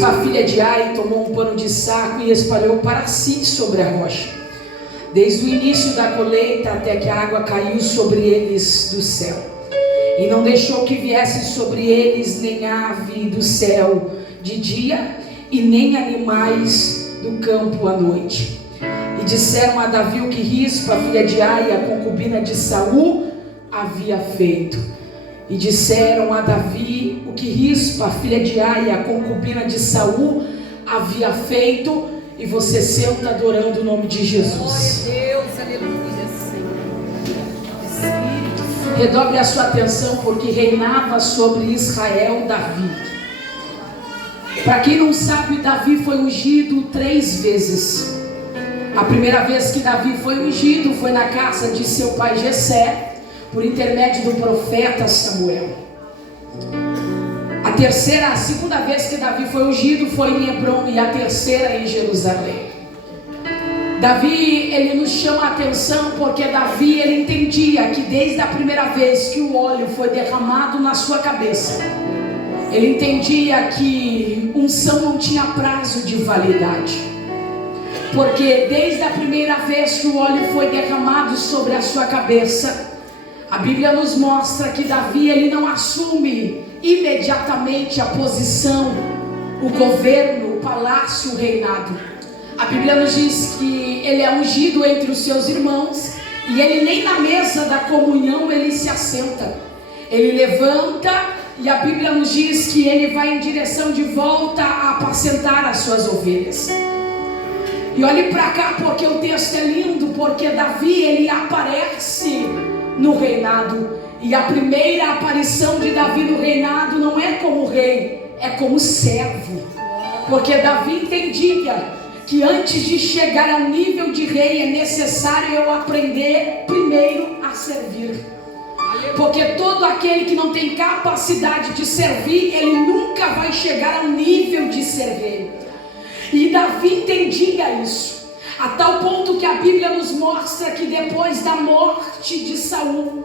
A filha de Ai tomou um pano de saco e espalhou para si sobre a rocha, desde o início da colheita até que a água caiu sobre eles do céu, e não deixou que viesse sobre eles nem ave do céu de dia e nem animais do campo à noite. E disseram a Davi o que Rispa, a filha de Ai, a concubina de Saul, havia feito. E disseram a Davi o que Rispa, a filha de Ai, a concubina de Saul, havia feito. E você senta adorando o nome de Jesus. Glória a Deus, aleluia, Senhor. Redobre a sua atenção, porque reinava sobre Israel Davi. Para quem não sabe, Davi foi ungido 3 vezes. A primeira vez que Davi foi ungido foi na casa de seu pai Jessé, por intermédio do profeta Samuel. A segunda vez que Davi foi ungido foi em Hebrom, e a terceira em Jerusalém. Davi, ele nos chama a atenção porque Davi, ele entendia que desde a primeira vez que o óleo foi derramado na sua cabeça, ele entendia que unção não tinha prazo de validade. Porque desde a primeira vez que o óleo foi derramado sobre a sua cabeça, a Bíblia nos mostra que Davi, ele não assume imediatamente a posição, o governo, o palácio, o reinado. A Bíblia nos diz que ele é ungido entre os seus irmãos, e ele nem na mesa da comunhão ele se assenta. Ele levanta, e a Bíblia nos diz que ele vai em direção de volta a apacentar as suas ovelhas. E olhe para cá, porque o texto é lindo, porque Davi, ele aparece no reinado, e a primeira aparição de Davi no reinado não é como rei, é como servo, porque Davi entendia que antes de chegar ao nível de rei é necessário eu aprender primeiro a servir, porque todo aquele que não tem capacidade de servir, ele nunca vai chegar ao nível de ser rei. E Davi entendia isso, a tal ponto que a Bíblia nos mostra que depois da morte de Saul,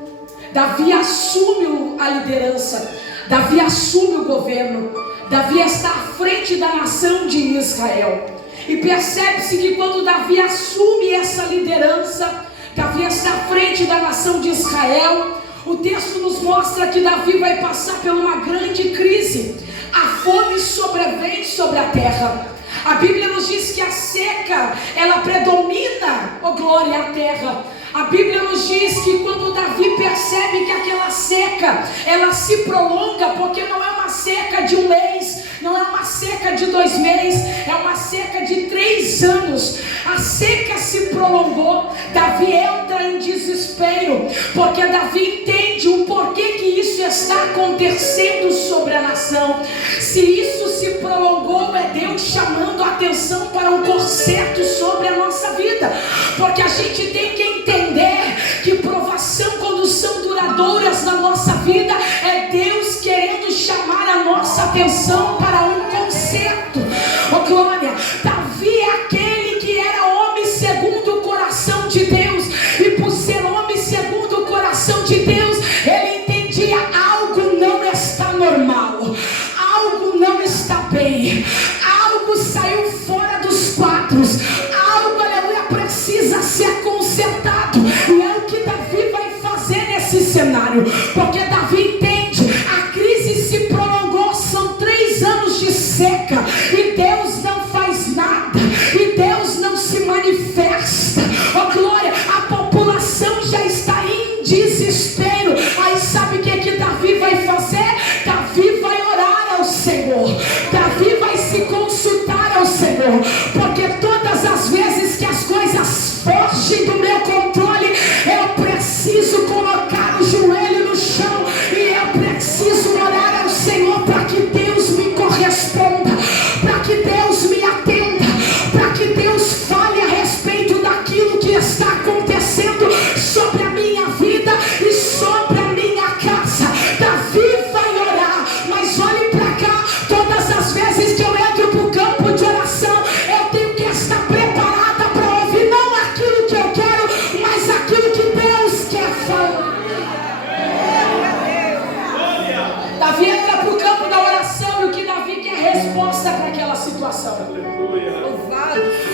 Davi assume a liderança, Davi assume o governo, Davi está à frente da nação de Israel. E percebe-se que quando Davi assume essa liderança, Davi está à frente da nação de Israel. O texto nos mostra que Davi vai passar por uma grande crise. A fome sobrevém sobre a terra. A Bíblia nos diz que a seca, ela predomina, oh glória, a terra. A Bíblia nos diz que quando Davi percebe que aquela seca, ela se prolonga, porque não é uma seca de 1 mês, não é uma seca de 2 meses, é uma seca de 3 anos. A seca se prolongou. Davi entra em desespero, porque Davi entende o porquê que isso está acontecendo sobre a nação. Se isso se prolongou, é Deus chamando a atenção para um conserto sobre a nossa vida, porque a gente tem que entender que provação, quando são duradouras na nossa vida, é Deus querendo chamar a nossa atenção para um conserto. Oh glória, Davi é aquele que era homem segundo o coração de Deus, e por ser homem segundo o coração de Deus, ele entendia: algo não está normal, algo não está bem, algo saiu fora dos quadros, algo, aleluia, precisa ser consertado. E é o que Davi vai fazer nesse cenário, porque Davi entende, a crise se prolongou, são 3 anos de seca, e Deus não faz nada, e Deus não se manifesta. Oh glória, a população já está em desespero. Aí sabe o que Davi vai fazer? Davi vai orar ao Senhor, Davi vai se consultar ao Senhor, porque todas as vezes que as coisas fogem do meu controle, eu preciso colocar o joelho no chão, e eu preciso orar ao Senhor para que Deus me corresponda, para que Deus me atenda, para que Deus fale a respeito daquilo que está acontecendo sobre a minha vida e sobre a minha casa. Davi vai orar, mas olhe para cá, todas as vezes que eu entro para o campo de oração, eu situação.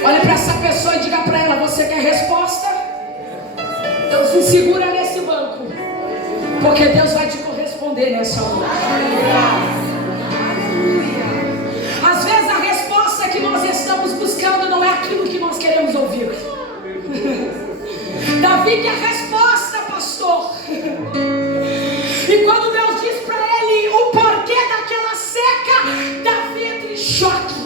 Olhe para essa pessoa e diga para ela: você quer resposta? Então se segura nesse banco, porque Deus vai te corresponder nessa hora. Às vezes a resposta que nós estamos buscando não é aquilo que nós queremos ouvir. Davi quer resposta, pastor. E quando Deus diz para ele o porquê daquela seca, Davi entra em choque.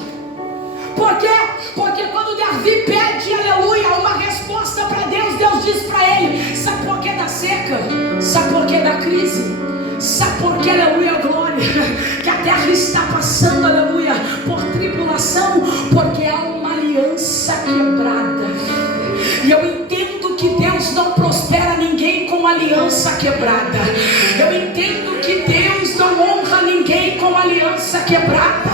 Por quê? Porque quando Davi pede, aleluia, uma resposta para Deus, Deus diz para ele: sabe por que da seca? Sabe por que da crise? Sabe por que, aleluia, glória, que a terra está passando, aleluia, por tribulação? Porque há uma aliança quebrada. E eu entendo que Deus não prospera ninguém com aliança quebrada. Eu entendo que Deus não honra ninguém com aliança quebrada.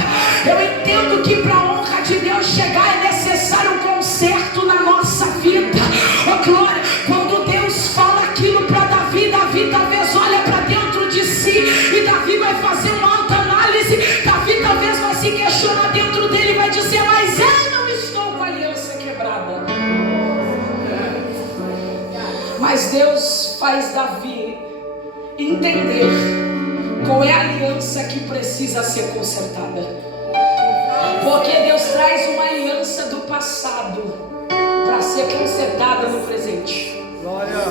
Eu entendo que para a honra de Deus chegar é necessário um conserto na nossa vida. Oh glória, quando Deus fala aquilo para Davi, Davi talvez olha para dentro de si e Davi vai fazer uma autoanálise. Davi talvez vai se questionar dentro dele e vai dizer: mas eu não estou com aliança quebrada. Mas Deus faz Davi entender qual é a aliança que precisa ser consertada. Porque Deus traz uma aliança do passado para ser consertada no presente.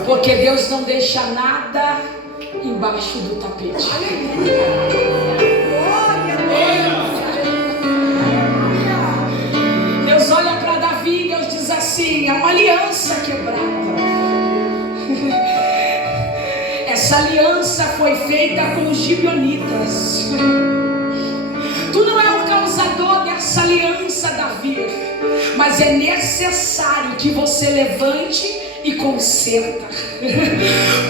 Porque Deus não deixa nada embaixo do tapete. Deus olha para Davi e Deus diz assim: é uma aliança quebrada. Essa aliança foi feita com os gibeonitas. Tu não é o causador dessa aliança, Davi, mas é necessário que você levante e conserta.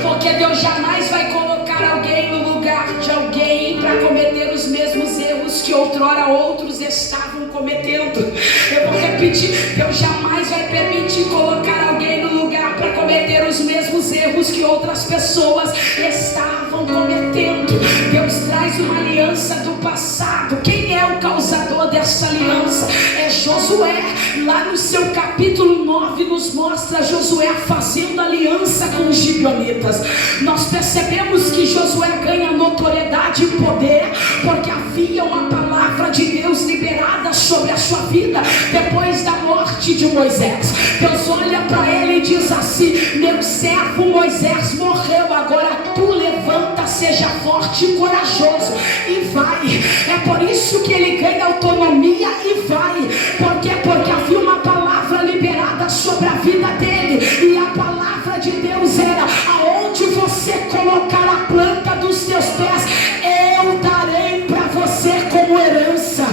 Porque Deus jamais vai colocar alguém no lugar de alguém para cometer os mesmos erros que outrora outros estavam cometendo. Eu vou repetir: Deus jamais vai permitir colocar alguém no lugar para cometer os mesmos erros que outras pessoas estavam cometendo. Deus traz uma aliança do passado. Quem é o causador dessa aliança? É Josué. Lá no seu capítulo 9 nos mostra Josué fazendo aliança com os gibeonitas. Nós percebemos que Josué ganha notoriedade e poder porque havia uma palavra de Deus liberada sobre a sua vida depois da morte de Moisés. Deus olha para ele e diz assim: meu servo Moisés morreu, agora tu levanta, seja forte e corajoso e vai. É por isso que ele ganha autonomia e vai. Por quê? Porque havia uma palavra liberada sobre a vida dele, e a palavra de Deus era: aonde você colocar a planta dos teus pés, eu darei para você como herança,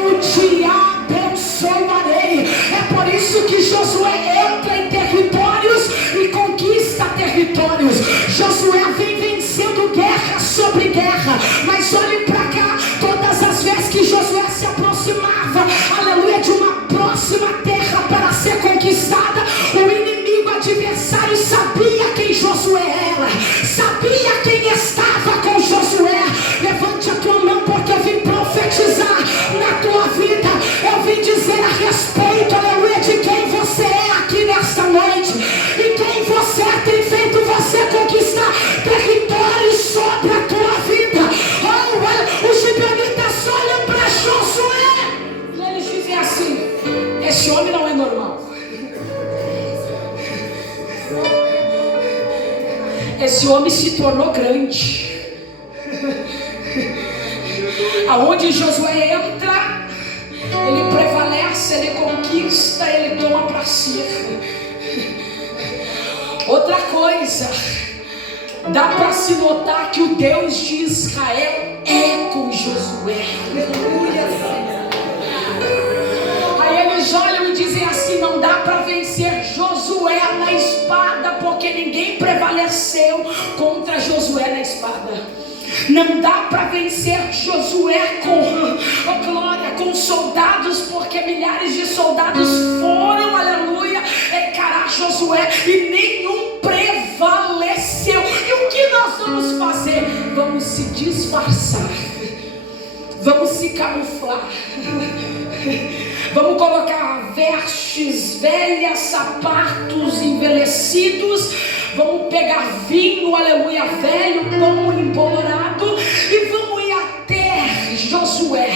eu te abençoarei. É por isso que Josué entra em territórios e conquista territórios. Josué vem vencendo guerra sobre guerra. Mas olhe para cá, todas as vezes que Josué se aproximava, aleluia, de uma próxima terra para ser conquistada, o inimigo adversário sabia quem Josué era, sabia quem estava com Josué. Levante a tua mão, porque eu vim profetizar na tua vida. Eu vim dizer a respeito, aleluia, de quem você é aqui nesta noite. E quem você é tem feito você conquistar territórios sobre a tua vida. Oh, os gibeonitas olham para Josué e eles dizem assim: esse homem não é normal. Esse homem se tornou grande. Aonde Josué entra, ele prevalece, ele conquista, ele toma para si. Outra coisa, dá para se notar que o Deus de Israel é com Josué. Aí eles olham e dizem assim: não dá para vencer Josué na espada, porque ninguém prevaleceu contra Josué na espada. Não dá para vencer Josué com glória, com soldados, porque milhares de soldados foram, aleluia, encarar Josué e nenhum prevaleceu. E o que nós vamos fazer? Vamos se disfarçar, vamos se camuflar. Vamos colocar vestes velhas, sapatos envelhecidos. Vamos pegar vinho, aleluia, velho, pão embolorado. E vamos ir até Josué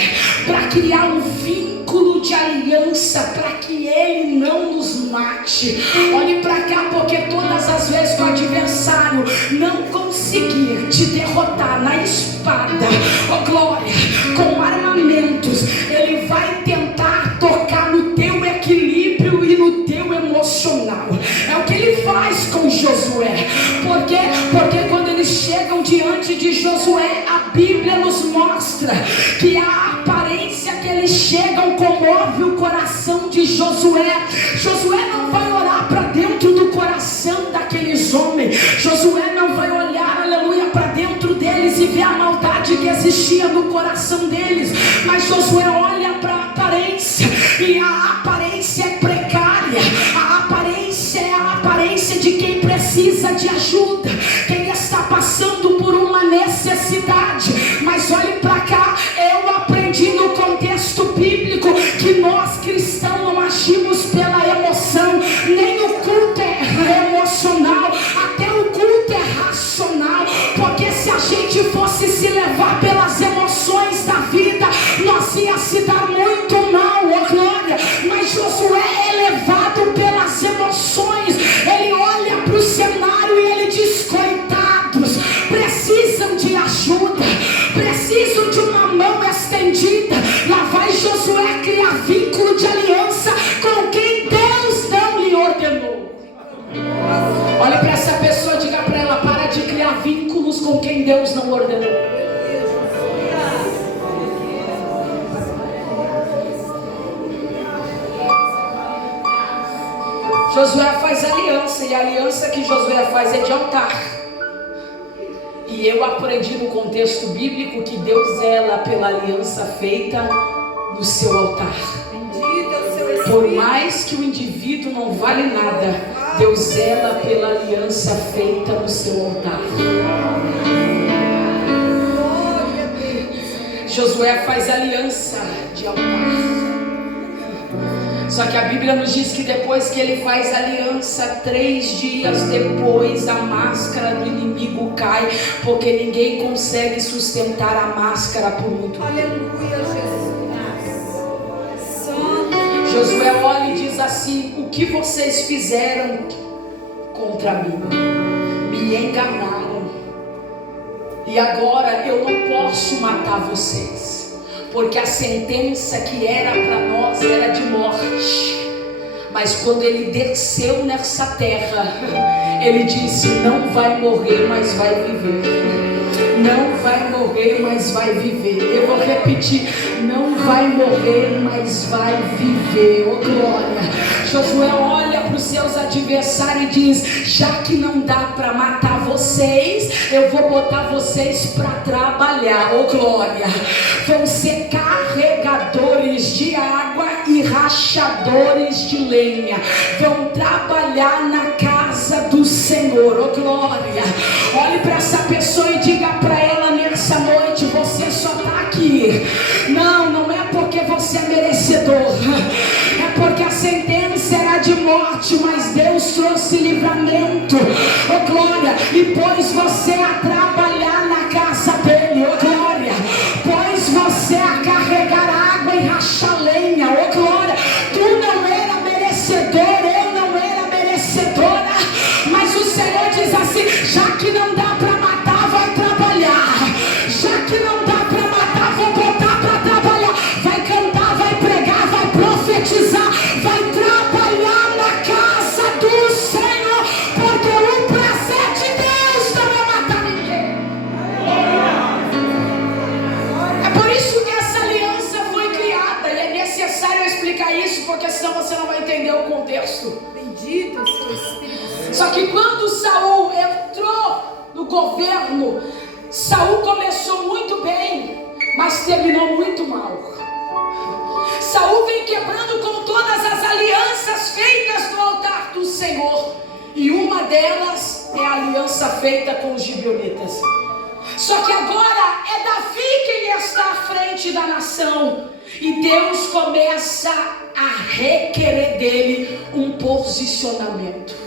para criar um vínculo de aliança, para que ele não nos mate. Olhe para cá, porque todas as vezes que o adversário não conseguir te derrotar na espada, oh glória, com armamentos, ele vai tentar tocar no teu equilíbrio e no teu emocional. É o que ele faz com Josué. Por quê? Porque quando eles chegam diante de Josué, a Bíblia nos mostra que a aparência que eles chegam comove o coração de Josué. Josué não vai olhar para dentro do coração daqueles homens. Josué não vai olhar, aleluia, para dentro deles e ver a maldade que existia no coração deles. Mas Josué olha para a aparência, e a aparência é precária. A aparência é a aparência de quem precisa de ajuda, quem está passando por uma necessidade. Mas olhe para cá, eu aprendi no contexto bíblico que nós cristãos não agimos pela emoção. Nem o culto é emocional, até o culto é racional. Porque se a gente fosse se levar pelas emoções da vida, nós ia se dar muito mal, oh glória. Mas Josué é levado pelas emoções. Ele olha para o cenário e ele diz: coitados, precisam de ajuda, precisam de uma mão estendida. Lá vai Josué criar vínculo de aliança com quem Deus não lhe ordenou. Olha para essa pessoa, diga para ela: para de criar vínculos com quem Deus não ordenou. Josué faz aliança, e a aliança que Josué faz é de altar. E eu aprendi no contexto bíblico que Deus zela pela aliança feita no seu altar. Por mais que o indivíduo não vale nada, Deus zela pela aliança feita no seu altar. Josué faz aliança de altar. Só que a Bíblia nos diz que depois que ele faz aliança, 3 dias depois a máscara do inimigo cai, porque ninguém consegue sustentar a máscara por muito tempo. Aleluia, Jesus. Josué olha e diz assim: o que vocês fizeram contra mim? Me enganaram. E agora eu não posso matar vocês, porque a sentença que era para nós era de morte. Mas quando ele desceu nessa terra, ele disse: não vai morrer, mas vai viver. Não vai morrer, mas vai viver. Eu vou repetir: não vai morrer, mas vai viver. Oh glória. Josué olha para os seus adversários e diz: já que não dá para matar vocês, eu vou botar vocês para trabalhar. Oh glória. Vão ser carregadores de água e rachadores de lenha. Vão trabalhar na casa do Senhor. Oh glória. Olhe para essa pessoa e diga para ela nessa noite: você só está aqui. Não é porque você é merecedor, é porque a sentença era de morte, mas Deus trouxe livramento. Oh glória. E pôs você a trabalhar na casa dele. Oh glória. Pôs você a carregar água e rachar lenha. Oh glória. Tu não era merecedor, eu não era merecedora, mas o Senhor diz assim: já que não dá para matar, vai trabalhar. Já que não dá para matar, vou botar para trabalhar. Vai cantar, vai pregar, vai profetizar, vai trabalhar na casa do Senhor, porque o prazer de Deus não é matar ninguém. É por isso que essa aliança foi criada, e é necessário explicar isso, porque senão você não vai entender o contexto. Bendito o seu Espírito. Só que quando Saul entrou no governo, Saul começou muito bem, mas terminou muito mal. Saul vem quebrando com todas as alianças feitas no altar do Senhor, e uma delas é a aliança feita com os gibeonitas. Só que agora é Davi quem está à frente da nação. E Deus começa a requerer dele um posicionamento.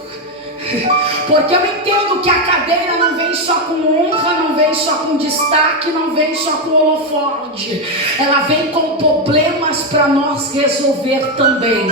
Porque eu entendo que a cadeira não vem só com honra, não vem só com destaque, não vem só com holofote. Ela vem com problemas para nós resolver também.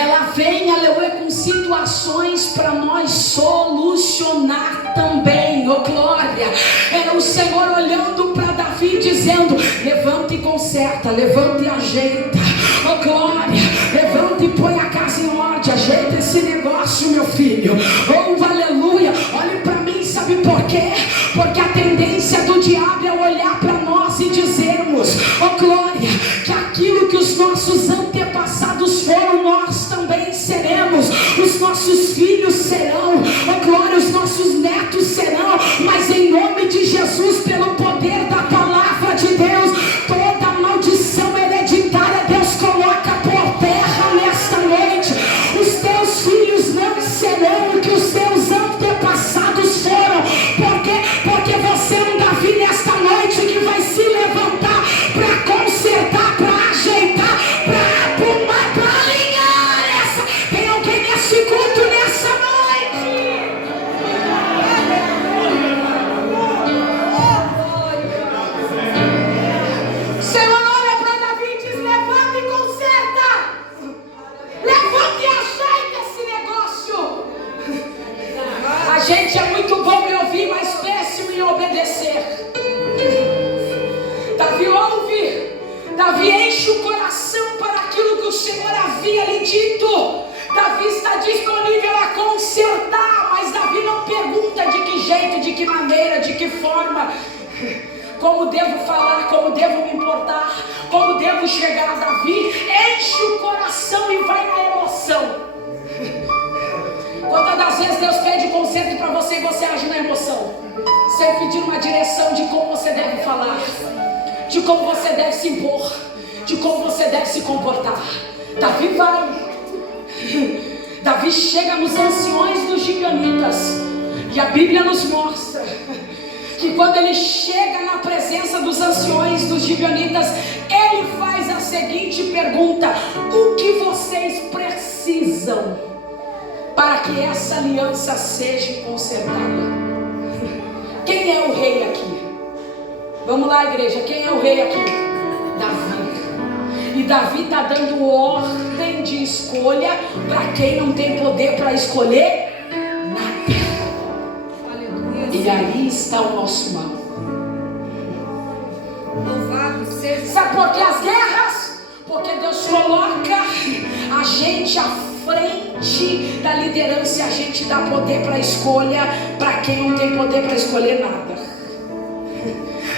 Ela vem, aleluia, com situações para nós solucionar também. Oh glória! Era o Senhor olhando para Davi dizendo: levanta e conserta, levanta e ajeita. Oh glória! Levanta e põe a casa em ordem, ajeita esse negócio, meu filho. Oh aleluia! Olhe para mim, sabe por quê? Porque a tendência do diabo é olhar para nós e dizermos: oh glória, que aquilo que os nossos antepassados foram, nós também seremos. Os nossos filhos serão, oh glória, os nossos netos serão. Mas em nome de Jesus, pelo poder da palavra de Deus, toda maldição hereditária Deus coloca por terra nesta noite. Os teus filhos não serão o que os teus antepassados foram. Por quê? Porque você é um Davi nesta noite que vai se levantar para consertar, para ajeitar, para arrumar, para alinhar essa. Tem alguém nesse culto nessa noite? Senhor olha para Davi e diz: levanta e conserta, levanta e ajeita esse negócio. A gente é muito bom em ouvir, mas péssimo em obedecer. Davi ouve, Davi enche o coração para aquilo que o Senhor havia lhe dito. Davi está disponível a consertar, mas Davi não pergunta de que jeito, de que maneira, de que forma. Como devo falar, como devo me importar, como devo chegar a Davi. Enche o coração e vai na emoção. Quantas das vezes Deus pede conserto para você e você age na emoção, sem pedir uma direção de como você deve falar, de como você deve se impor, de como você deve se comportar. Davi vai. Davi chega nos anciões dos gibeonitas. E a Bíblia nos mostra que quando ele chega na presença dos anciões dos gibeonitas, ele faz a seguinte pergunta: o que vocês precisam para que essa aliança seja consertada? Quem é o rei aqui? Vamos lá, igreja, quem é o rei aqui? Davi. E Davi está dando ordem de escolha para quem não tem poder para escolher nada. E aí está o nosso mal. Sabe por que as guerras? Porque Deus coloca a gente à frente da liderança e a gente dá poder para escolha para quem não tem poder para escolher nada.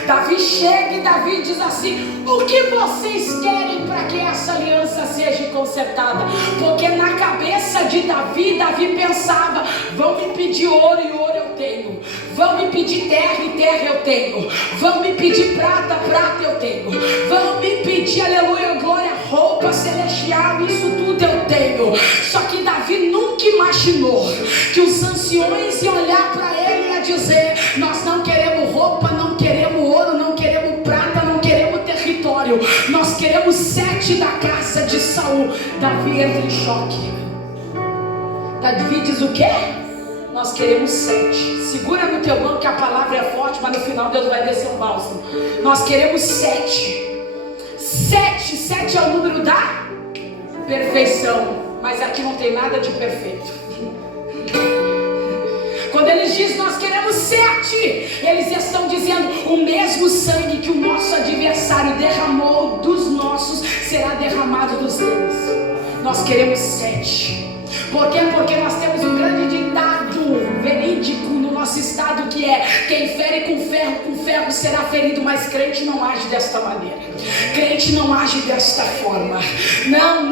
Davi chega e Davi diz assim: o que vocês querem para que essa aliança seja consertada? Porque na cabeça de Davi, Davi pensava: vão me pedir ouro e ouro eu tenho, vão me pedir terra e terra eu tenho, vão me pedir prata, prata eu tenho, vão me pedir, aleluia, glória, roupa celestial, isso tudo eu tenho. Só que Davi nunca imaginou que os anciões iam olhar para ele e ia dizer: nós não queremos roupa, não queremos ouro, não queremos prata, não queremos território, nós queremos 7 da casa de Saul. Davi entra em choque. Davi diz o quê? Nós queremos 7. Segura no teu banco que a palavra é forte, mas no final Deus vai descer um bálsamo. Nós queremos 7. 7 é o número da perfeição, mas aqui não tem nada de perfeito. Quando eles dizem nós queremos 7, eles estão dizendo: o mesmo sangue que o nosso adversário derramou dos nossos será derramado dos deles. Nós queremos 7. Por quê? Porque nós temos um grande ditado verídico no nosso estado que é: quem fere com ferro será ferido. Mas crente não age desta maneira, crente não age desta forma. Não.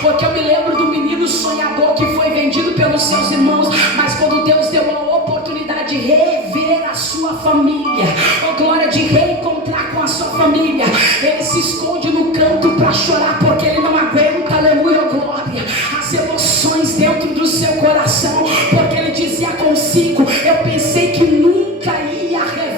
Porque eu me lembro do menino sonhador que foi vendido pelos seus irmãos, mas quando Deus deu a oportunidade de rever a sua família, a glória de reencontrar com a sua família, ele se esconde no canto para chorar, porque ele não aguenta, aleluia, glória, as emoções dentro do seu coração, porque ele dizia consigo: eu pensei que nunca ia rever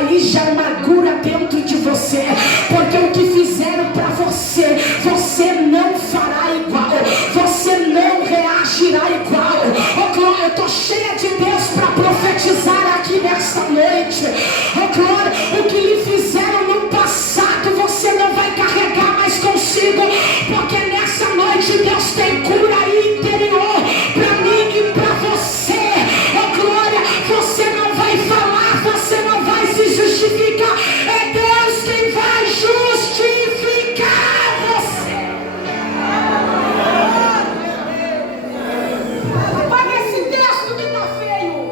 raiz de amargura dentro de você, porque o que fizeram para você, você não fará igual, você não reagirá igual. Oh glória, eu estou cheia de Deus para profetizar aqui nesta noite. Oh glória, o que lhe fizeram no passado, você não vai carregar mais consigo, porque nessa noite Deus tem cura interior para mim e para você. Oh glória, você não vai falar, você não vai se justificar, é Deus quem vai justificar você. Paga esse texto que tá feio.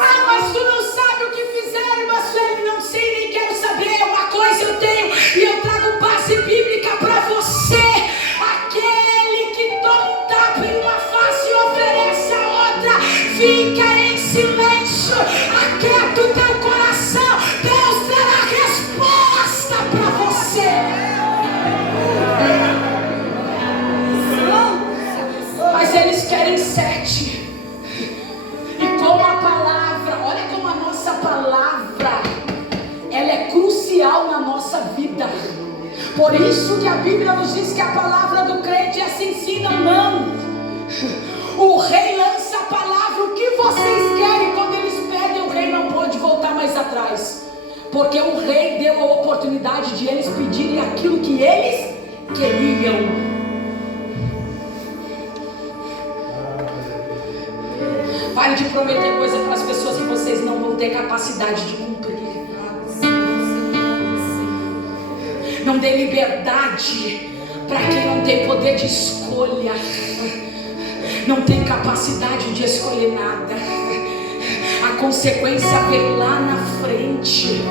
Ah, mas tu não sabe o que fizeram, mas eu não sei, nem quero saber. Uma coisa eu tenho e eu trago base bíblica para você. Aquele que toma um tapa em uma face e oferece a outra, fica em silêncio, aquieta o teu coração, Deus terá resposta para você. Mas eles querem 7. E como a palavra, olha como a nossa palavra, ela é crucial na nossa vida. Por isso que a Bíblia nos diz que a palavra do crente é se ensina, não. O rei lança a palavra, o que vocês querem? Quando eles pedem, o rei não pode voltar mais atrás, porque o rei deu a oportunidade de eles pedirem aquilo que eles queriam. Pare de prometer coisa para as pessoas que vocês não vão ter capacidade de cumprir. Não dê liberdade para quem não tem poder de escolha, não tem capacidade de escolher nada. A consequência vem lá na frente.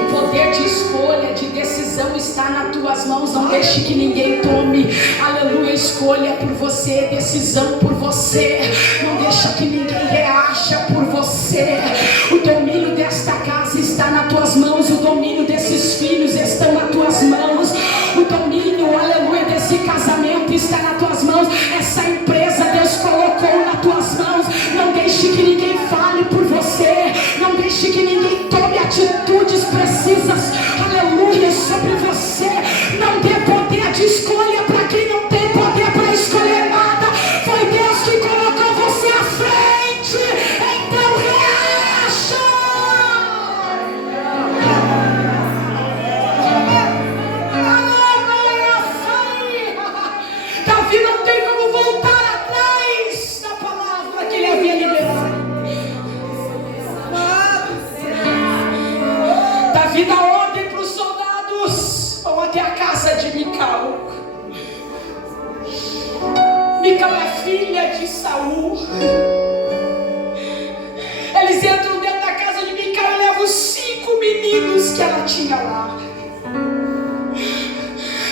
O poder de escolha, de decisão está nas tuas mãos. Não deixe que ninguém tome. Aleluia, escolha por você, decisão por você. Não deixa que ninguém reaja por você. O domínio desta casa está nas tuas mãos. O domínio desses filhos estão nas tuas mãos. O domínio, aleluia, desse casamento está nas tuas mãos. Essa empresa Deus colocou nas tuas mãos. Não deixe que ninguém fale por você. Não deixe que ninguém tome atitudes precisas, aleluia, sobre você. Não dê poder de escolha para quem não tem poder para escolher nada. Foi Deus que colocou você à frente, então reaja. Davi não tem como voltar atrás da palavra que ele havia liberado. Davi dá ordem para os soldados: vão até a casa de Mical. Mical é filha de Saul. Eles entram dentro da casa de Mical e levam os 5 meninos que ela tinha lá.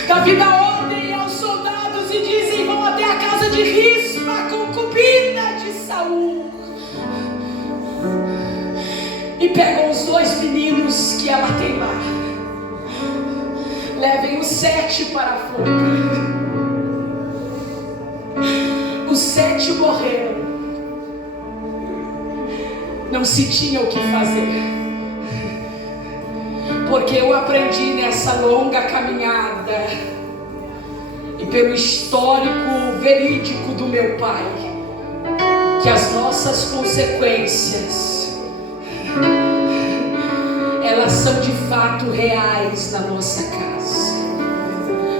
Davi dá ordem aos soldados e dizem: vão até a casa de Rispa, a concubina de Saul, e pegam os 2 meninos que ela tem lá. Levem os 7 para a forca. Os 7 morreram. Não se tinha o que fazer, porque eu aprendi nessa longa caminhada e pelo histórico verídico do meu pai, que as nossas consequências, elas são de fato reais na nossa casa.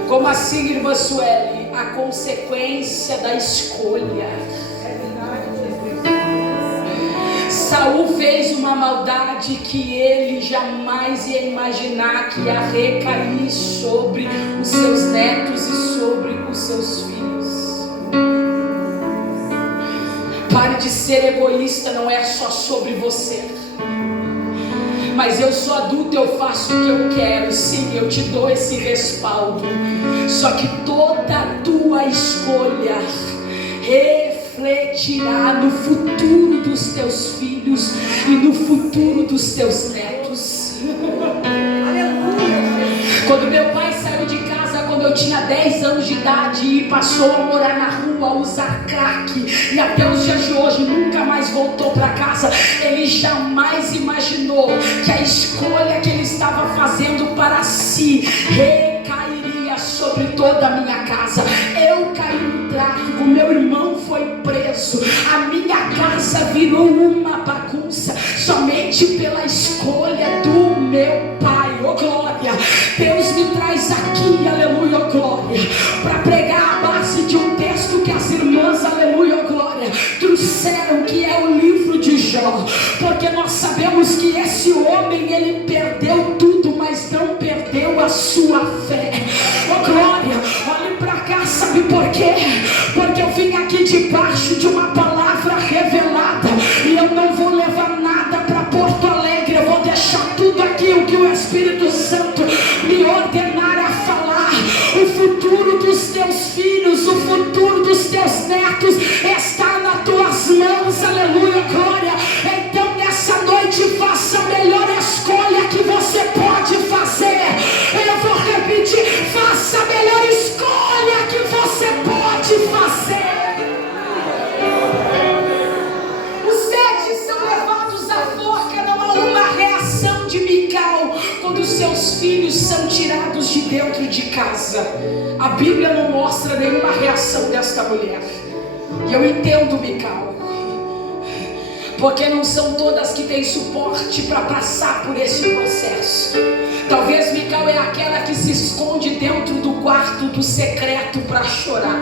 Como assim, irmã Sueli? A consequência da escolha. Saul fez uma maldade que ele jamais ia imaginar que ia recair sobre os seus netos e sobre os seus filhos. Pare de ser egoísta, não é só sobre você. Mas eu sou adulto, eu faço o que eu quero. Sim, eu te dou esse respaldo. Só que toda a tua escolha refletirá no futuro dos teus filhos e no futuro dos teus netos. Aleluia. Quando meu pai saiu de casa, quando eu tinha 10 anos de idade e passou a morar na rua, a usar crack, e até os dias de hoje nunca mais voltou para casa. Ele jamais imaginou que a escolha que ele estava fazendo para si recairia sobre toda a minha casa. Eu caí no tráfico, meu irmão foi preso, a minha casa virou uma bagunça, somente pela escolha do meu pai. Oh glória, Deus me traz aqui, aleluia, oh glória, para pregar a base de um texto que as irmãs, aleluia, oh glória, trouxeram, que é o livro de Jó. Porque nós sabemos que esse homem, ele perdeu tudo, mas não perdeu a sua fé. Oh glória, olhe para cá, sabe por quê? Porque eu vim aqui debaixo de uma palavra revelada, e eu não vou levar nada para Porto Alegre, eu vou deixar tudo aqui o que o Espírito Santo me ordenar a falar. O futuro dos teus filhos, o futuro dos teus netos está nas tuas mãos, aleluia, glória. Então nessa noite faça a melhor escolha que você pode fazer. Eu vou repetir, faça a melhor escolha que você pode fazer. Os 7 são levados à forca, não há uma reação de Mical quando seus filhos são tirados de dentro de casa. A Bíblia não mostra nenhuma reação desta mulher. E eu entendo Mical, porque não são todas que têm suporte para passar por esse processo. Talvez Mical é aquela que se esconde dentro do quarto do secreto para chorar.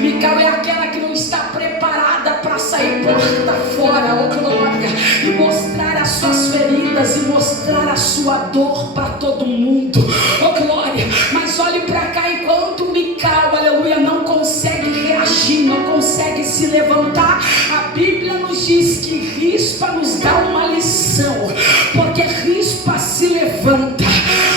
Mical é aquela que não está preparada para sair porta fora, oh glória, e mostrar as suas feridas e mostrar a sua dor para todo mundo, oh glória. Mas olhe para cá, enquanto Mical, aleluia, não consegue reagir, não consegue se levantar, a Bíblia nos diz que Rispa nos dá uma lição, porque Rispa se levanta.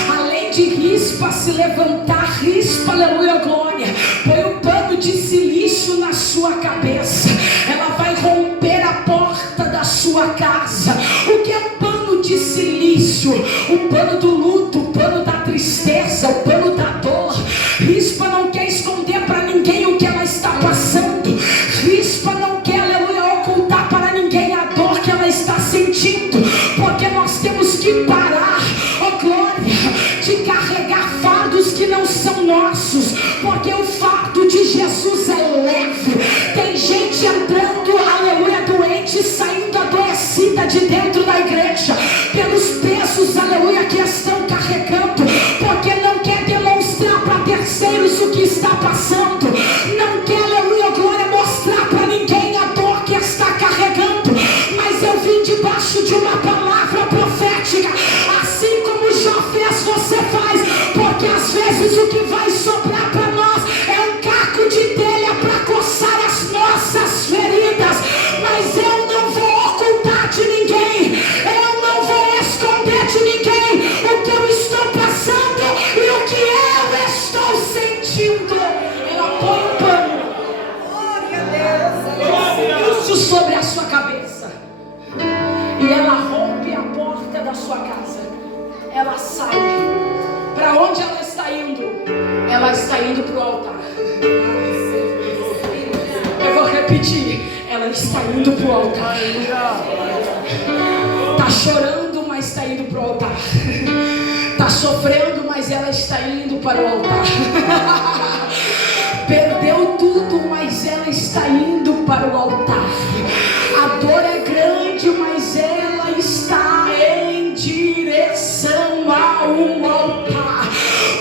Além de Rispa se levantar, Rispa, aleluia, glória, põe um pano de silício na sua cabeça. Ela vai romper a porta da sua casa. O que é um pano de silício? O pano do luto, o pano da tristeza, o pano da dor. Rispa não quer esconder para ninguém o que ela está passando. Rispa não quer, aleluia, ocultar para ninguém a dor que ela está sentindo, porque nós temos que parar, oh glória, de carregar fardos que não são nossos, porque o fardo de Jesus é leve. Tem gente entrando, aleluia, doente, saindo adoecida de dentro da igreja, pelos pesos, aleluia, que estão carregando, porque não quer demonstrar para terceiros o que está passando, não quer, aleluia, glória, mostrar para ninguém a dor que está carregando. Mas eu vim debaixo de uma palavra profética, assim como Jó fez, você faz, porque às vezes o que vai sobrar para nós é um caco de telha para coçar as nossas feridas. Mas eu não vou ocultar de ninguém, eu não vou esconder de ninguém o que eu estou passando e o que eu estou sentindo. Ela põe um pano, isso sobre a sua cabeça, e ela rompe a porta da sua casa. Ela sai. Para onde ela está indo? Ela está indo para o altar. Eu vou repetir, ela está indo para o altar. Está chorando, mas está indo para o altar. Está sofrendo, mas ela está indo para o altar. Perdeu tudo, mas ela está indo para o altar. A dor é grande, mas ela está em direção a um altar.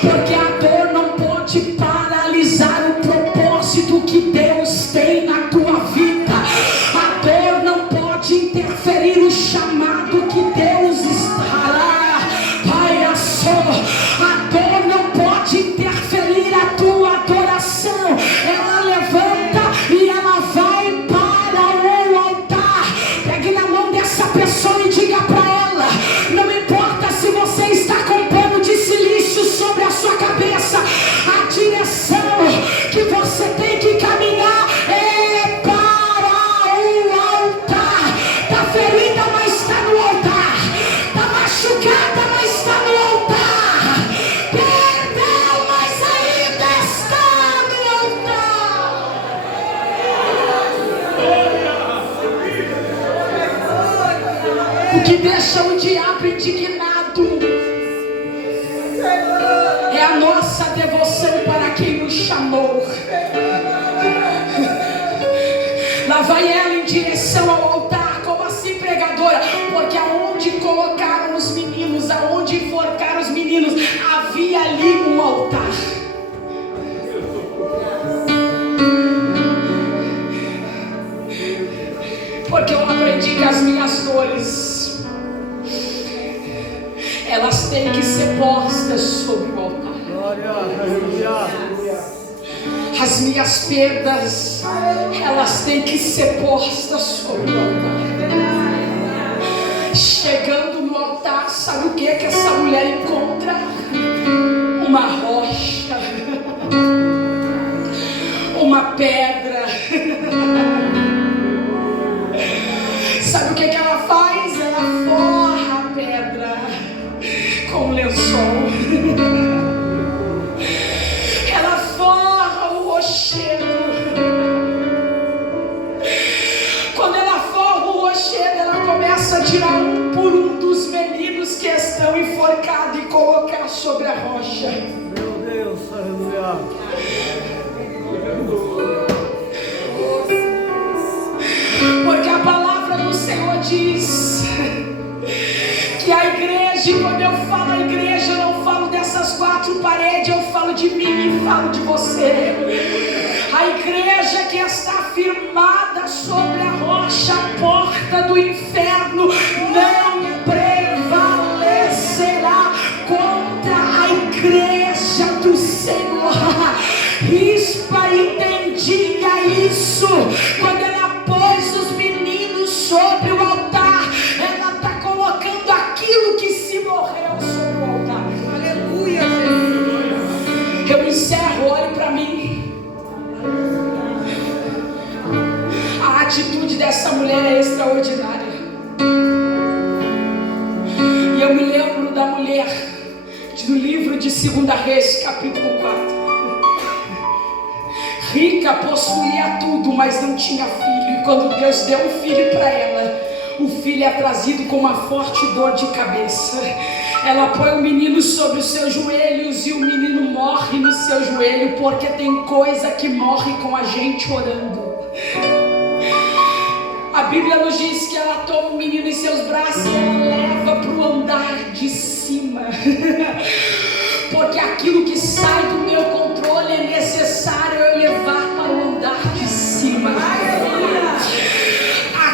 Porque a dor não pode paralisar o propósito que Deus tem na tua vida. A dor não pode interferir o chamado que Deus estará. Pai, a dor não pode interferir a tua adoração. Ela levanta e ela vai para o altar. Pegue na mão dessa pessoa e diga para ela: não importa se você está com pano nossa devoção para quem nos chamou. Lá vai ela em direção ao altar. Como assim, pregadora? Porque aonde colocaram os meninos, aonde enforcaram os meninos, havia ali um altar. Porque eu aprendi que as minhas dores, elas têm que ser postas sobre o altar. As minhas perdas, elas têm que ser postas sobre o altar. Chegando no altar, sabe o que essa mulher encontra? Uma rocha, uma pedra. Sabe o que ela faz? Ela forra a pedra com lençol. Ela forra o rochedo. Quando ela forra o rochedo, ela começa a tirar um por um dos meninos que estão enforcados e colocar sobre a rocha. Meu Deus, aleluia. Porque a palavra do Senhor diz que a igreja, e quando eu falo a igreja, eu não falo dessas quatro paredes, eu falo de mim e falo de você. A igreja que está firmada sobre a rocha, a porta do inferno não prevalecerá contra a igreja do Senhor. Rispa entendia isso. Quando ela pôs os meninos sobre o altar, ela está colocando aquilo que se morreu sobre o altar. Aleluia, Jesus. Eu encerro, olhe para mim. A atitude dessa mulher é extraordinária. E eu me lembro da mulher do livro de 2 Reis, capítulo 4. Rica, possuía tudo, mas não tinha filho. E quando Deus deu um filho para ela, o filho é trazido com uma forte dor de cabeça. Ela põe o menino sobre os seus joelhos e o menino morre no seu joelho, porque tem coisa que morre com a gente orando. A Bíblia nos diz que ela toma o menino em seus braços e ela leva para o andar de cima. Porque aquilo que sai do meu controle é necessário eu levar para o andar de cima.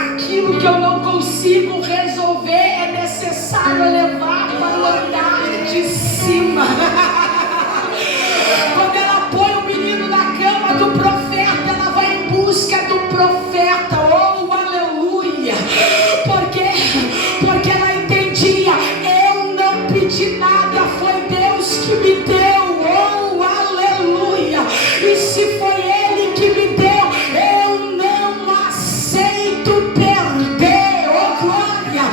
Aquilo que eu não consigo resolver é necessário eu levar para o andar de cima. Quando ela põe o menino na cama do profeta, ela vai em busca do profeta. Oh, aleluia! Porque ela entendia, eu não pedi nada, foi Deus que me deu. Oh, aleluia! E se foi Ele que me deu, eu não aceito perder. Oh, glória!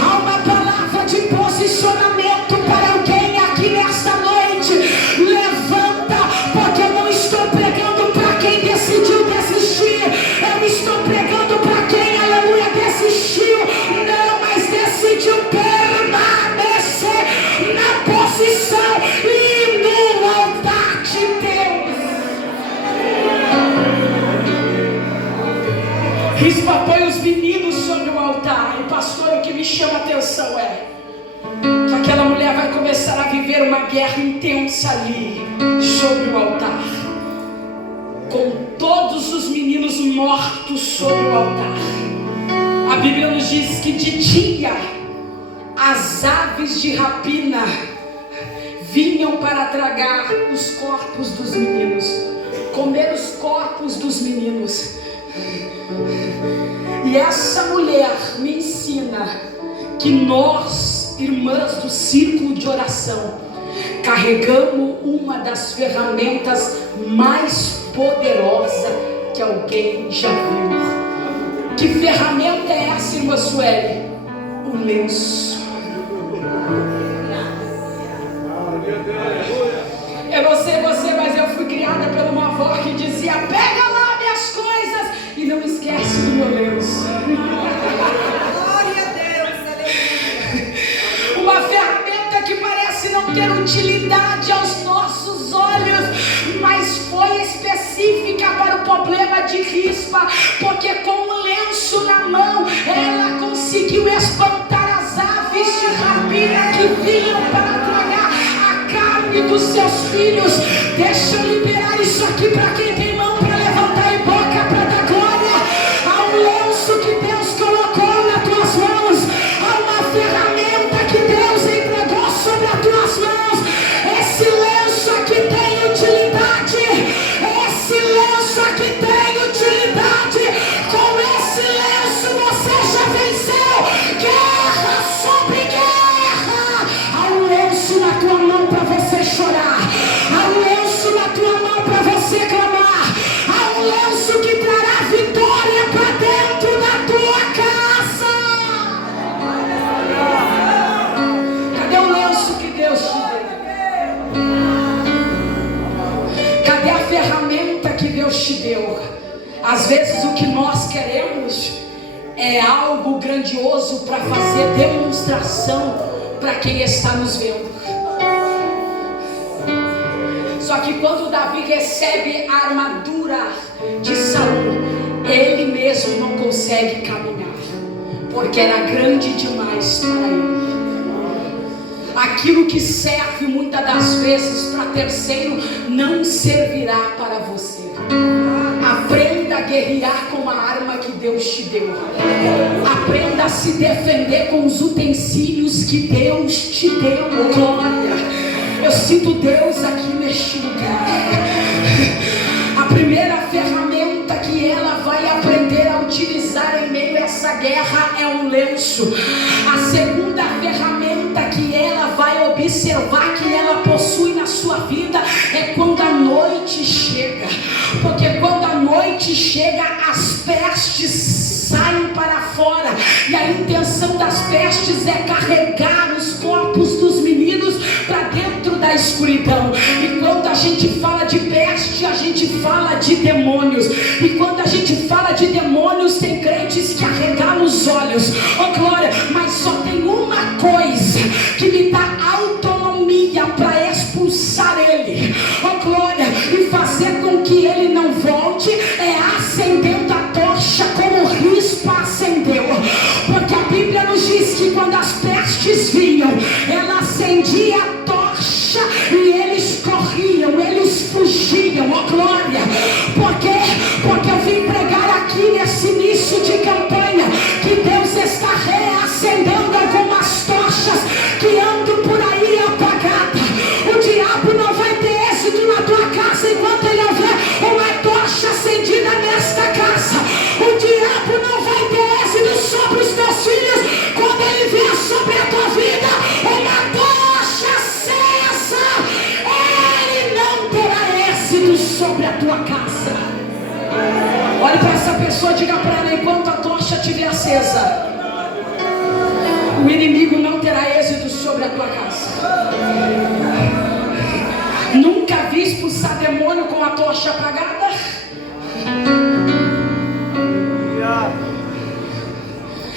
Há uma palavra de posicionamento para alguém aqui nesta noite. Levanta, porque eu não estou pregando para quem decidiu desistir. Eu estou pregando para quem, aleluia, desistiu. Não, mas decidiu permanecer na posição e no altar de Deus. Rispa põe os meninos sobre o altar. E pastor, o que me chama a atenção é que aquela mulher vai começar a viver uma guerra intensa ali sobre o altar, com todos os meninos mortos sobre o altar. A Bíblia nos diz que de dia as aves de rapina vinham para tragar os corpos dos meninos, comer os corpos dos meninos. E essa mulher me ensina que nós, irmãs do círculo de oração, carregamos uma das ferramentas mais poderosas que alguém já viu. Que ferramenta é essa, irmã Sueli? O lenço. Eu não sei você, mas eu fui criada por uma avó que dizia: pega lá minhas coisas e não esquece do meu lenço. Glória a Deus, aleluia. Uma ferramenta que parece não não ter utilidade aos nossos olhos, mas foi específica para o problema de Rispa, porque com um lenço na mão ela conseguiu espantar as aves de rapina que vinham para tragar a carne dos seus filhos. Deixa eu liberar isso aqui para quem tem mão para levantar e boca para dar glória. Há um lenço que Deus colocou nas tuas mãos, há uma ferramenta que Deus entregou sobre as tuas mãos. Esse lenço aqui tem utilidade, esse lenço aqui tem utilidade. Com esse lenço você já venceu guerra sobre guerra. Há um lenço na tua mão para você chorar, há um lenço na tua mão para você clamar, há um lenço que trará vitória para dentro da tua casa. Cadê o lenço que Deus te deu? Cadê a ferramenta que Deus te deu? Às vezes o que nós queremos é algo grandioso para fazer demonstração para quem está nos vendo. Só que quando Davi recebe a armadura de Saul, ele mesmo não consegue caminhar, porque era grande demais para ele. Aquilo que serve muitas das vezes para terceiro não servirá para você. Aprenda a guerrear com a arma que Deus te deu. Aprenda a se defender com os utensílios que Deus te deu. Glória. Eu sinto Deus aqui neste lugar. A primeira ferramenta que ela vai aprender a utilizar em meio a essa guerra é um lenço. A segunda ferramenta que ela vai observar que ela possui na sua vida é quando a noite chega. Porque quando a noite chega, as pestes saem para fora, e a intenção das pestes é carregar os corpos dos meninos para dentro da escuridão. E quando a gente fala de peste, a gente fala de demônios. E quando a gente fala de demônios, tem crentes que arregalam os olhos. Oh glória, mas só tem uma coisa que me dá autonomia para expulsar ele. Oh glória, e fazer com que ele não volte é acendendo a tocha como Rispa acendeu. Porque a Bíblia nos diz que quando as pestes vinham, ela acendia a tocha e eles corriam, eles fugiam. Oh glória, porque eu vim pregar aqui nesse início de campanha que Deus está reacendendo algumas tochas que andam por aí apagadas. O diabo não vai ter êxito na tua casa enquanto ele houver uma tocha acendida nesta casa. O diabo não vai ter êxito sobre os teus filhos quando ele vier sobre a tua vida uma tocha acesa. Ele não terá êxito sobre a tua casa. Olhe para essa pessoa, diga para ela: enquanto a tocha estiver acesa, o inimigo não terá êxito sobre a tua casa. Nunca vi expulsar demônio com a tocha apagada?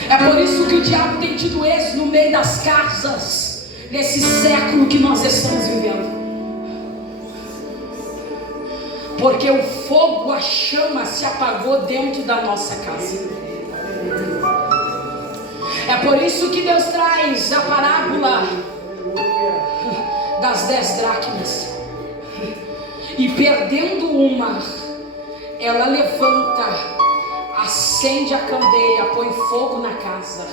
É por isso que o diabo tem tido êxito no meio das casas, nesse século que nós estamos vivendo. Porque o fogo, a chama se apagou dentro da nossa casa. É por isso que Deus traz a parábola das 10 dracmas. E perdendo uma, ela levanta, acende a candeia, põe fogo na casa,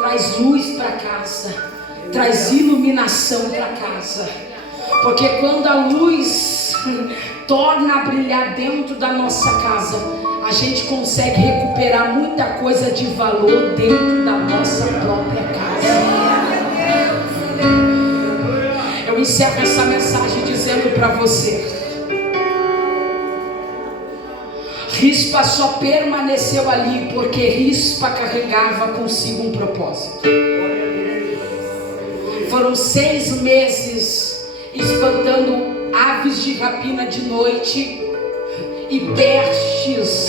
traz luz para casa, traz iluminação para casa. Porque quando a luz torna a brilhar dentro da nossa casa, a gente consegue recuperar muita coisa de valor dentro da nossa própria casa. Eu encerro essa mensagem dizendo para você: Rispa só permaneceu ali porque Rispa carregava consigo um propósito. Foram 6 meses espantando aves de rapina de noite e pestes,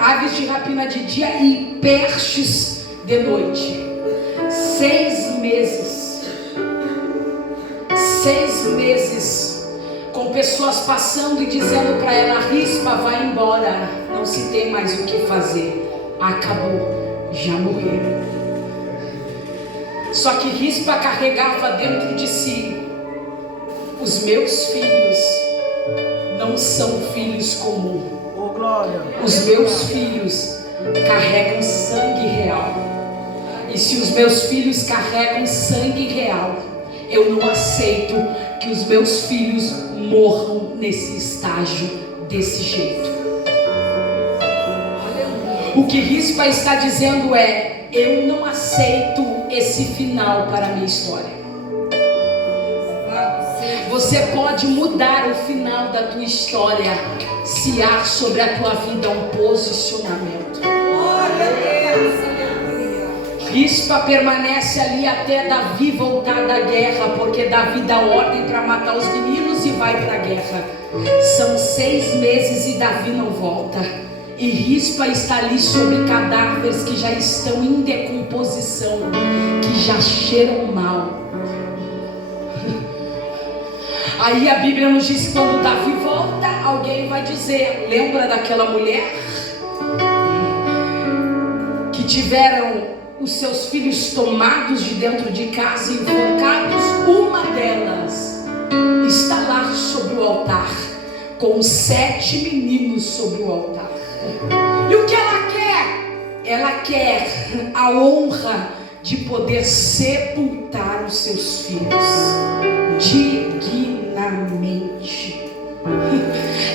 aves de rapina de dia e pestes de noite. 6 meses. 6 meses com pessoas passando e dizendo para ela: Rispa, vai embora, não se tem mais o que fazer, acabou, já morreram. Só que Rispa carregava dentro de si: os meus filhos não são filhos comuns. Oh, glória. Os meus filhos carregam sangue real. E se os meus filhos carregam sangue real, eu não aceito que os meus filhos morram nesse estágio, desse jeito. O que Rispa está dizendo é: eu não aceito esse final para a minha história. Você pode mudar o final da tua história se há sobre a tua vida um posicionamento. Rispa permanece ali até Davi voltar da guerra, porque Davi dá ordem para matar os meninos e vai para a guerra. São 6 meses e Davi não volta. E Rispa está ali sobre cadáveres que já estão em decomposição, que já cheiram mal. Aí a Bíblia nos diz que quando Davi volta, alguém vai dizer: lembra daquela mulher que tiveram os seus filhos tomados de dentro de casa e enforcados? Uma delas está lá sobre o altar, com 7 meninos sobre o altar. E o que ela quer? Ela quer a honra de poder sepultar os seus filhos dignamente.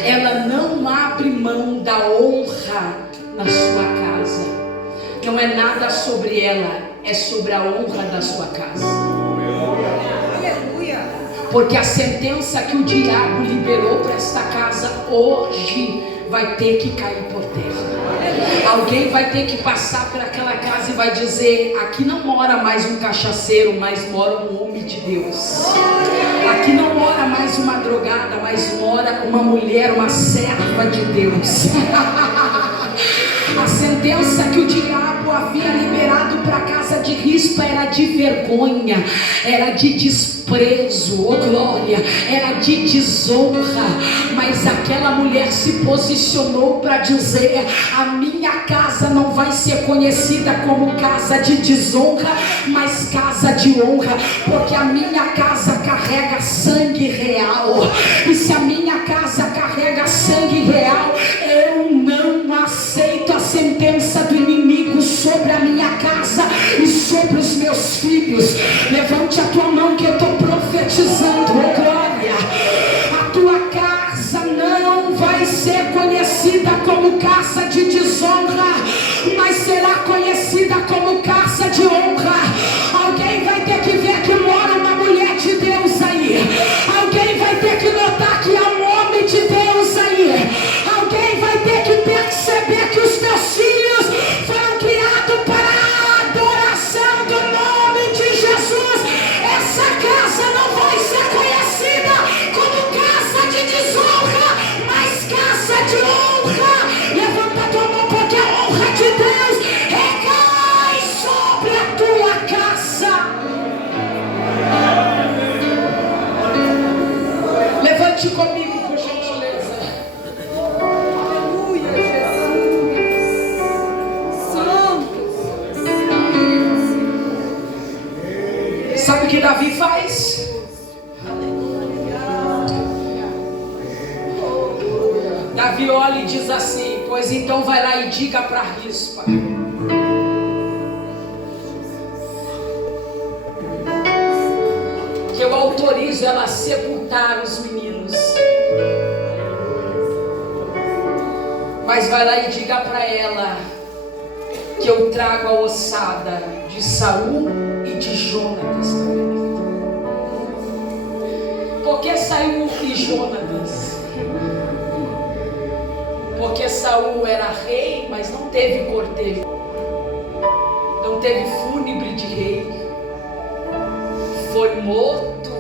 Ela não abre mão da honra na sua casa. Não é nada sobre ela, é sobre a honra da sua casa. Aleluia. Porque a sentença que o diabo liberou para esta casa hoje vai ter que cair por terra. Alguém vai ter que passar por aquela casa e vai dizer: aqui não mora mais um cachaceiro, mas mora um homem de Deus. Aqui não mora mais uma drogada, mas mora uma mulher, uma serva de Deus. A sentença que o diabo havia liberado para a casa de Rispa era de vergonha, era de desprezo, oh glória, era de desonra. Mas aquela mulher se posicionou para dizer: a minha casa não vai ser conhecida como casa de desonra, mas casa de honra, porque a minha casa carrega sangue real. E se a minha casa carrega sangue real, eu não aceito a sentença do inimigo sobre a minha casa e sobre os meus filhos. Levante a tua mão que eu estou profetizando, oh glória. A tua casa não vai ser conhecida como casa de desonra, mas será conhecida como casa de honra. Alguém vai ter que ver que mora uma mulher de Deus aí. Alguém vai ter que notar que há um homem de Deus aí. Alguém vai ter que perceber que os teus filhos foram criados para a adoração do nome de Jesus. Essa casa não vai ser conhecida como casa de desonra, mas casa de honra. Levanta a tua mão, porque a honra de Deus recai sobre a tua casa. Levante comigo, por gentileza. Aleluia, Jesus. Santo. Sabe o que Davi faz? Davi olha e diz assim: pois então vai lá e diga para Rispa que eu autorizo ela a sepultar os meninos. Mas vai lá e diga para ela que eu trago a ossada de Saul e de Jonatas também. Por que Saul e Jonatas? Porque Saul era rei, mas não teve cortejo, não teve fúnebre de rei. Foi morto,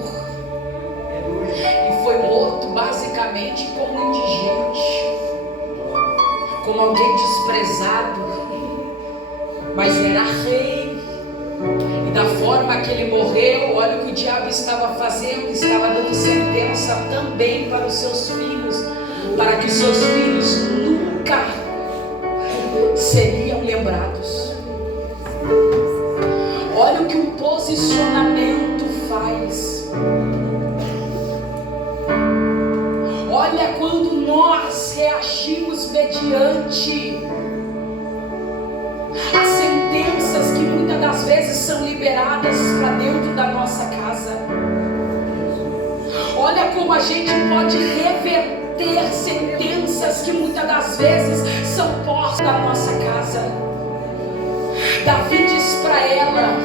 e foi morto basicamente como um indigente, como alguém desprezado, mas era rei. da forma que ele morreu, olha o que o diabo estava fazendo, estava dando sentença também para os seus filhos, para que seus filhos nunca seriam lembrados. Olha o que um posicionamento faz. Olha quando nós reagimos mediante as sentenças que muitas das vezes são liberadas para dentro da nossa casa. Olha como a gente pode reverter sentenças que muitas das vezes são postas na nossa casa. Davi diz para ela,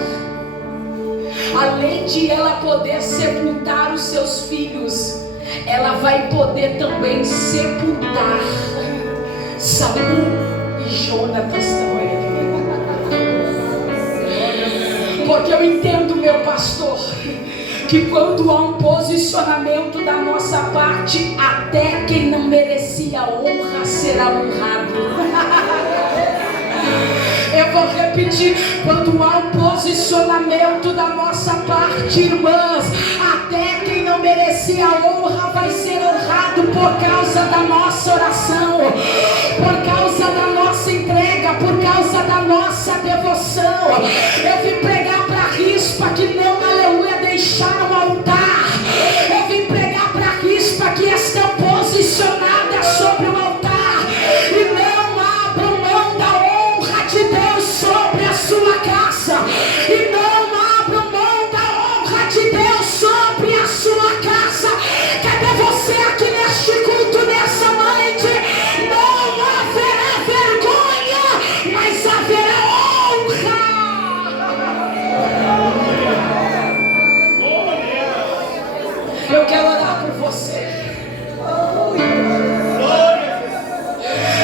além de ela poder sepultar os seus filhos, ela vai poder também sepultar Saul e Jonatas também. Porque eu entendo, meu pastor, que quando há um posicionamento da nossa parte, até quem não merecia honra será honrado. Eu vou repetir, quando há um posicionamento da nossa parte, irmãs, até quem não merecia honra vai ser honrado por causa da nossa oração, por causa da nossa entrega, por causa da nossa devoção. Eu vim pregar para a Rispa que não, aleluia, deixaram o altar. Eu vim pregar para a Rispa que estão posicionadas sobre o altar e não abram mão da honra de Deus sobre a sua casa. E não abram mão da honra de Deus sobre a sua casa. Cadê você aqui neste culto, nessa noite? Não haverá vergonha, mas haverá honra. Eu quero orar por você.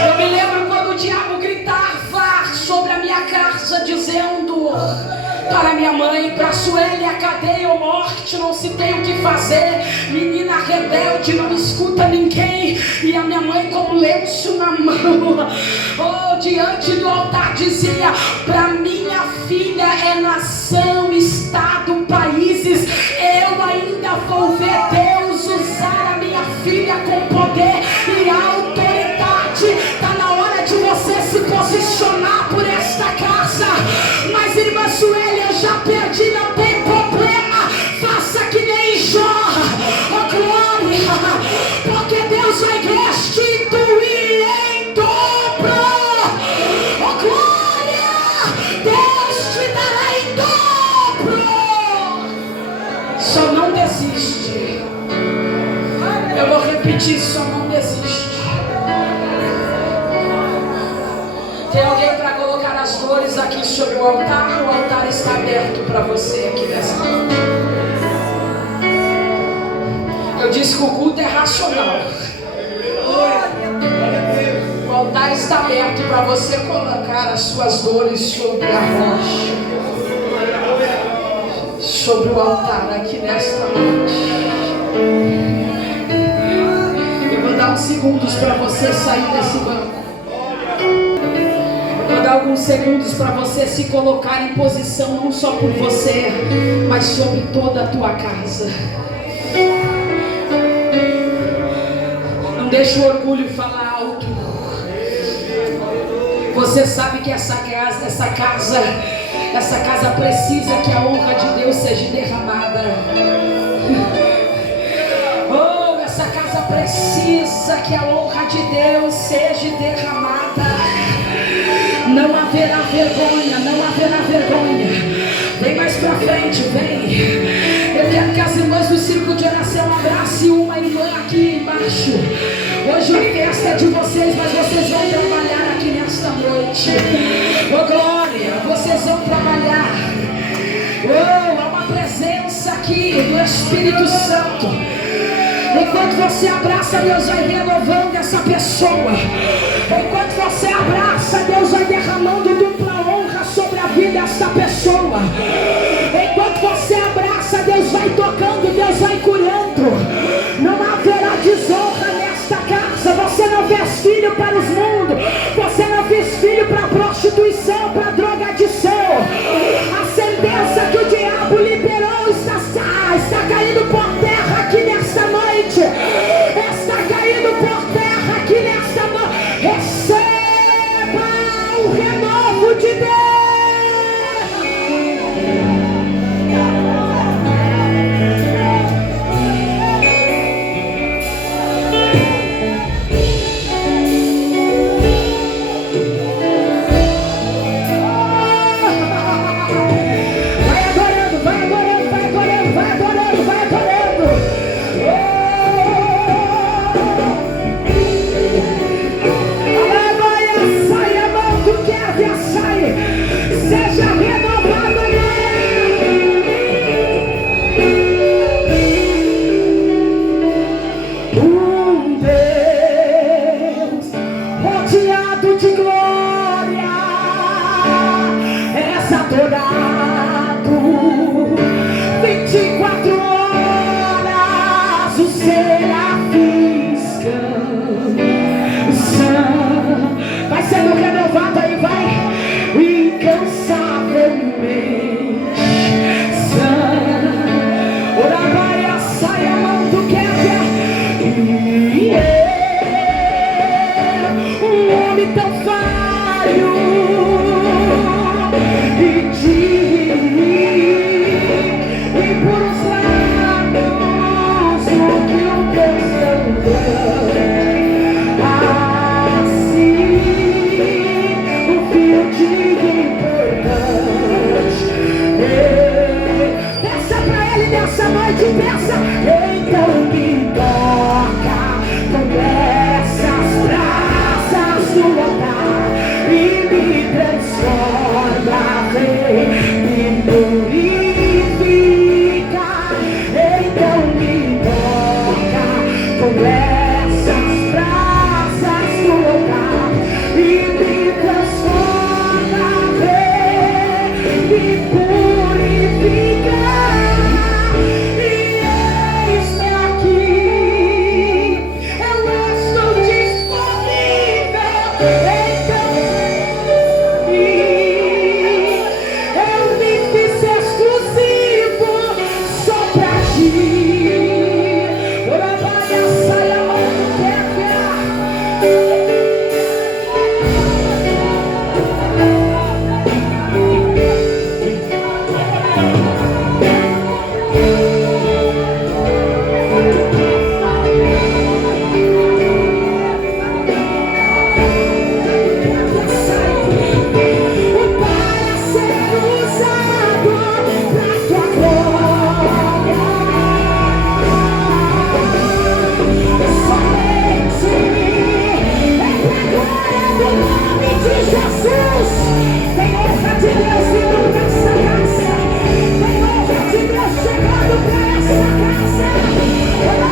Eu me lembro quando o diabo gritava sobre a minha casa, dizendo para minha mãe, para Sueli, a cadeia ou morte, não se tem o que fazer, menina rebelde, não escuta ninguém. E a minha mãe com um lenço na mão, oh, diante do altar dizia, para minha filha é nação, estado, países. Eu ainda vou ver Deus usar a minha filha com poder e autoridade. Está na hora de você se posicionar por esta casa. Mas irmã Sueli, eu já perdi, não tem problema. Faça que nem Jó, oh glória, porque Deus vai restituir em dobro. Oh glória, Deus te dará em dobro. Só não desiste. Eu vou repetir, só não desiste. Tem alguém para colocar as dores aqui sobre o altar? O altar está aberto para você aqui nessa noite. Eu disse que o culto é racional. O altar está aberto para você colocar as suas dores sobre a rocha, sobre o altar aqui nesta noite. Eu vou dar uns segundos para você sair desse banco. Vou dar alguns segundos para você se colocar em posição, não só por você, mas sobre toda a tua casa. Não deixe o orgulho falar alto. Você sabe que essa casa precisa que a honra de Deus seja derramada. Oh, essa casa precisa que a honra de Deus seja derramada. Não haverá vergonha, não haverá vergonha. Vem mais pra frente, vem. Eu quero que as irmãs do círculo de oração abracem uma irmã aqui embaixo. Hoje a festa é de vocês, mas vocês vão trabalhar aqui nesta noite. Oh glória, vocês vão trabalhar. Oh, há uma presença aqui do Espírito Santo. Enquanto você abraça, Deus vai renovando essa pessoa. Enquanto você abraça, Deus vai derramando dupla honra sobre a vida dessa pessoa. Enquanto você abraça, Deus vai tocando, Deus vai curando. Não haverá desonra nesta casa. Você não fez filho para os mundos. Você não fez filho para prostituição, para drogadição. A sentença que Tem honra de Deus chegando para essa casa.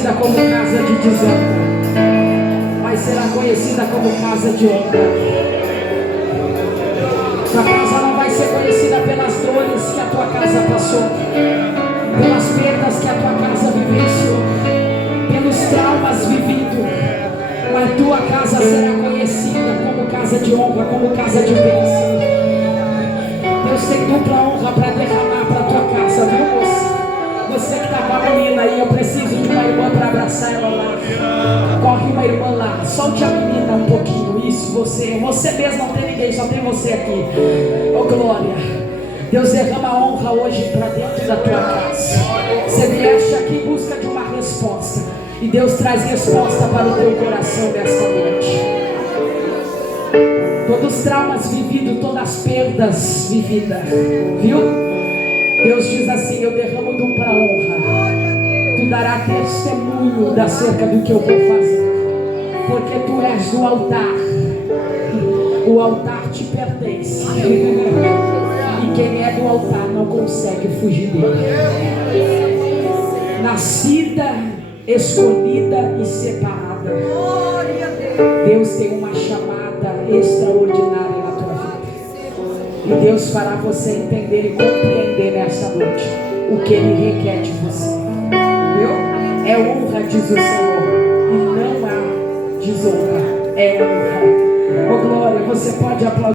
conhecida como casa de desonra, mas será conhecida como casa de honra. Tua casa não vai ser conhecida pelas dores que a tua casa passou, pelas perdas que a tua casa vivenciou, pelos traumas vividos, mas tua casa será conhecida como casa de honra, como casa de bênção. Deus tem dupla honra para derramar para tua casa, viu, moça? Você que está com a menina aí, eu preciso de uma irmã para abraçar ela lá. Corre uma irmã lá, solte a menina um pouquinho. Isso, você mesmo, não tem ninguém, só tem você aqui. Oh glória, Deus derrama honra hoje para dentro da tua casa. Você vieste aqui em busca de uma resposta, e Deus traz resposta para o teu coração nesta noite. Todos os traumas vividos, todas as perdas vividas, viu? Deus diz assim: eu derramo dupla honra. Tu darás testemunho acerca do que eu vou fazer, porque tu és do altar. O altar te pertence, e quem é do altar não consegue fugir dele. Nascida, escolhida e separada, Deus tem uma chamada extraordinária na tua vida, e Deus fará você entender e compreender nessa noite o que Ele requer de você, viu? É honra, diz o Senhor, e não há desonra, é honra. Oh glória, você pode aplaudir.